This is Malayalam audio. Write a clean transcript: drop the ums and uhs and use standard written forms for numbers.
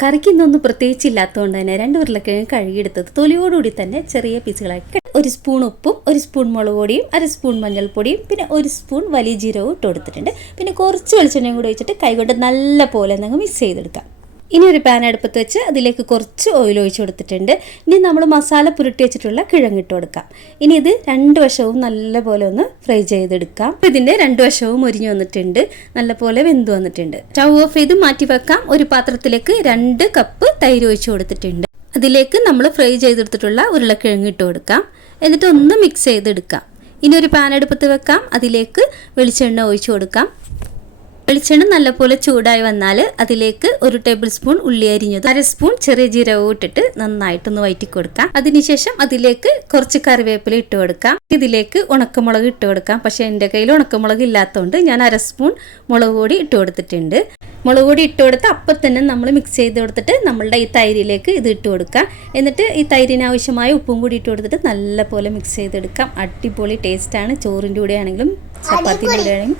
കറിക്ക് ഇന്നൊന്നും പ്രത്യേകിച്ചില്ലാത്തതുകൊണ്ട് തന്നെ 2 ഉരുളക്കിഴങ്ങ് കഴുകിയെടുത്തത് തൊലിയോടുകൂടി തന്നെ ചെറിയ പീസുകളാക്കി 1 സ്പൂൺ ഉപ്പും 1 സ്പൂൺ മുളക് പൊടിയും 1 സ്പൂൺ മഞ്ഞൾപ്പൊടിയും പിന്നെ 1 സ്പൂൺ വലിയ ജീരകവും ഇട്ട് കൊടുത്തിട്ടുണ്ട്. പിന്നെ കുറച്ച് വെളിച്ചെണ്ണയും കൂടി ഒഴിച്ചിട്ട് കൈകൊണ്ട് നല്ല പോലെ അങ്ങ് മിക്സ് ചെയ്തെടുക്കാം. ഇനി ഒരു പാൻ അടുപ്പത്ത് വെച്ച് അതിലേക്ക് കുറച്ച് ഓയിൽ ഒഴിച്ച് കൊടുത്തിട്ടുണ്ട്. ഇനി നമ്മൾ മസാല പുരട്ടി വെച്ചിട്ടുള്ള കിഴങ്ങ് ഇട്ട് കൊടുക്കാം. ഇനി ഇത് 2 വശവും നല്ലപോലെ ഒന്ന് ഫ്രൈ ചെയ്തെടുക്കാം. ഇതിൻ്റെ 2 വശവും മുരിഞ്ഞു വന്നിട്ടുണ്ട്, നല്ലപോലെ വെന്ത് വന്നിട്ടുണ്ട്. സ്റ്റൗ ഓഫ് ചെയ്ത് മാറ്റി വെക്കാം. ഒരു പാത്രത്തിലേക്ക് 2 കപ്പ് തൈര് ഒഴിച്ച് കൊടുത്തിട്ടുണ്ട്. അതിലേക്ക് നമ്മൾ ഫ്രൈ ചെയ്തെടുത്തിട്ടുള്ള ഉരുളക്കിഴങ്ങ് ഇട്ട് കൊടുക്കാം. എന്നിട്ട് ഒന്ന് മിക്സ് ചെയ്തെടുക്കാം. ഇനി ഒരു പാൻ അടുപ്പത്ത് വെക്കാം. അതിലേക്ക് വെളിച്ചെണ്ണ ഒഴിച്ച് കൊടുക്കാം. വെളിച്ചെണ്ണ നല്ലപോലെ ചൂടായി വന്നാൽ അതിലേക്ക് 1 ടേബിൾ സ്പൂൺ ഉള്ളി അരിഞ്ഞത്, 1/2 സ്പൂൺ ചെറിയ ജീരകവും ഇട്ടിട്ട് നന്നായിട്ടൊന്ന് വഴറ്റി കൊടുക്കാം. അതിനുശേഷം അതിലേക്ക് കുറച്ച് കറിവേപ്പില ഇട്ട് കൊടുക്കാം. ഇതിലേക്ക് ഉണക്കമുളക് ഇട്ട് കൊടുക്കാം. പക്ഷേ എൻ്റെ കയ്യിൽ ഉണക്കമുളക് ഇല്ലാത്തതുകൊണ്ട് ഞാൻ 1/2 സ്പൂൺ മുളക് പൊടി ഇട്ട് കൊടുത്തിട്ടുണ്ട്. മുളക് പൊടി ഇട്ട് കൊടുത്ത് അപ്പം തന്നെ നമ്മൾ മിക്സ് ചെയ്ത് കൊടുത്തിട്ട് നമ്മളുടെ ഈ തൈരിലേക്ക് ഇത് ഇട്ട് കൊടുക്കാം. എന്നിട്ട് ഈ തൈരിന് ആവശ്യമായ ഉപ്പും കൂടി ഇട്ട് കൊടുത്തിട്ട് നല്ലപോലെ മിക്സ് ചെയ്തെടുക്കാം. അടിപൊളി ടേസ്റ്റാണ്. ചോറിൻ്റെ കൂടെ ആണെങ്കിലും ചപ്പാത്തിൻ്റെ കൂടെ ആണെങ്കിലും